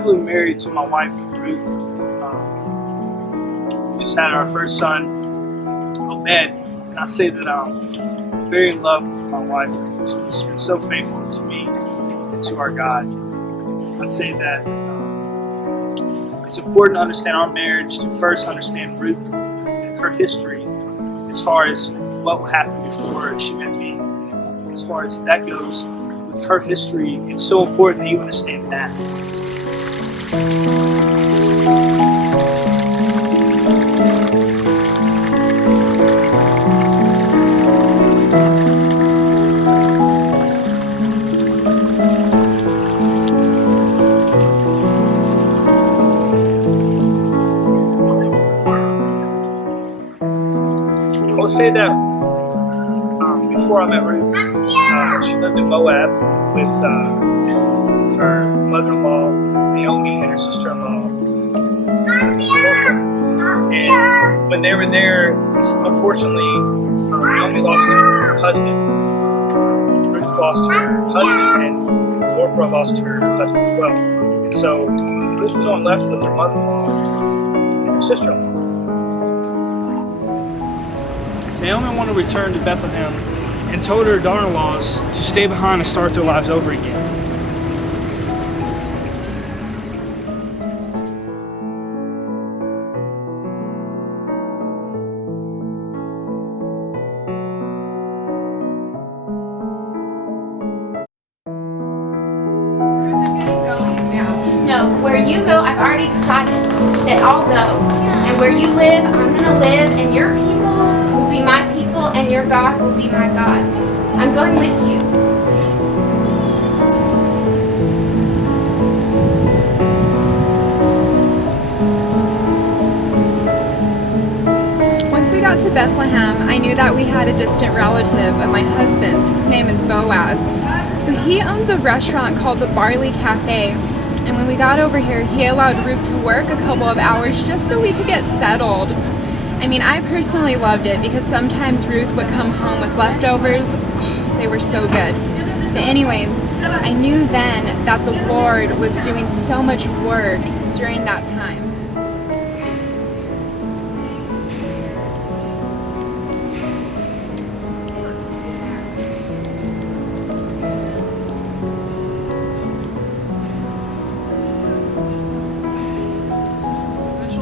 happily married to my wife, Ruth. We just had our first son, Obed, and I say that I'm very in love with my wife. She's been so faithful to me and to our God. I'd say that it's important to understand our marriage to first understand Ruth and her history as far as what happened before she met me. As far as that goes, with her history, it's so important that you understand that. I would say that before I met Ruth, she lived in Moab with her mother-in-law, Naomi, and her sister-in-law. And when they were there, unfortunately, Naomi lost her husband, Ruth lost her husband, and Orpah lost her husband as well. And so Ruth was only left with her mother-in-law and her sister-in-law. Naomi wanted to return to Bethlehem and told her daughter-in-laws to stay behind and start their lives over again. No, where you go, I've already decided that I'll go. And where you live, I'm going to live, and your people will be my people, and your God will be my God. I'm going with you. Once we got to Bethlehem, I knew that we had a distant relative of my husband's. His name is Boaz. So he owns a restaurant called the Barley Cafe. And when we got over here, he allowed Ruth to work a couple of hours just so we could get settled. I mean, I personally loved it because sometimes Ruth would come home with leftovers. Oh, they were so good. But anyways, I knew then that the Lord was doing so much work during that time.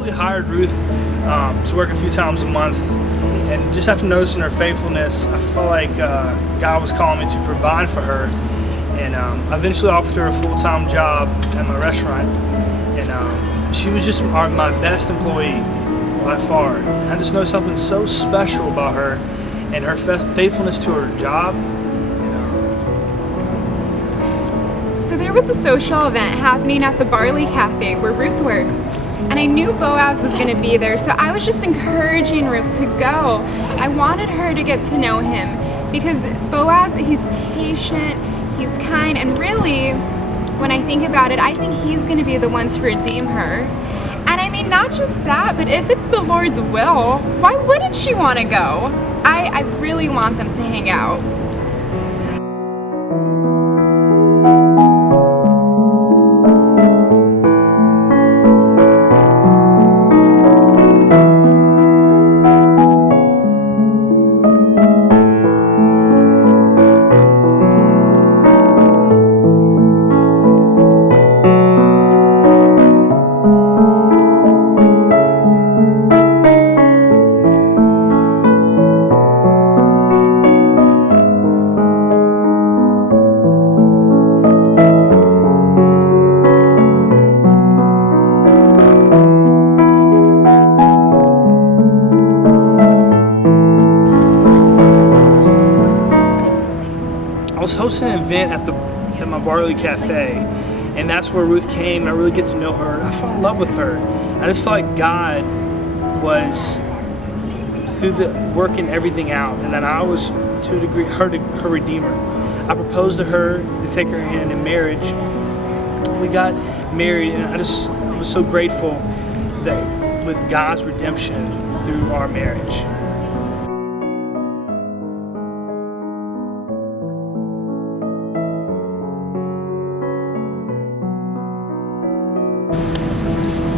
Hired Ruth to work a few times a month, and just after noticing her faithfulness, I felt like God was calling me to provide for her, and I eventually offered her a full-time job at my restaurant, and she was just my best employee by far. I just know something so special about her and her faithfulness to her job. So there was a social event happening at the Barley Cafe where Ruth works. And I knew Boaz was going to be there, so I was just encouraging Ruth to go. I wanted her to get to know him because Boaz, he's patient, he's kind, and really, when I think about it, I think he's going to be the one to redeem her. And I mean, not just that, but if it's the Lord's will, why wouldn't she want to go? I really want them to hang out. I was hosting an event at my Barley Cafe, and that's where Ruth came, and I really get to know her. I fell in love with her. I just felt like God was through working everything out, and that I was to a degree her redeemer. I proposed to her to take her hand in marriage. We got married, and I was so grateful that with God's redemption through our marriage.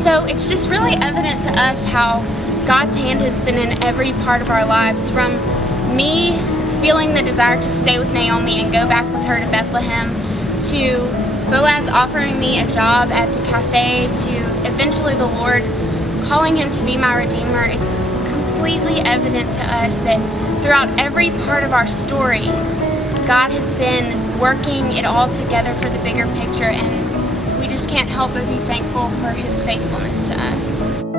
So it's just really evident to us how God's hand has been in every part of our lives, from me feeling the desire to stay with Naomi and go back with her to Bethlehem, to Boaz offering me a job at the cafe, to eventually the Lord calling him to be my Redeemer. It's completely evident to us that throughout every part of our story, God has been working it all together for the bigger picture, and we just can't help but be thankful for his faithfulness to us.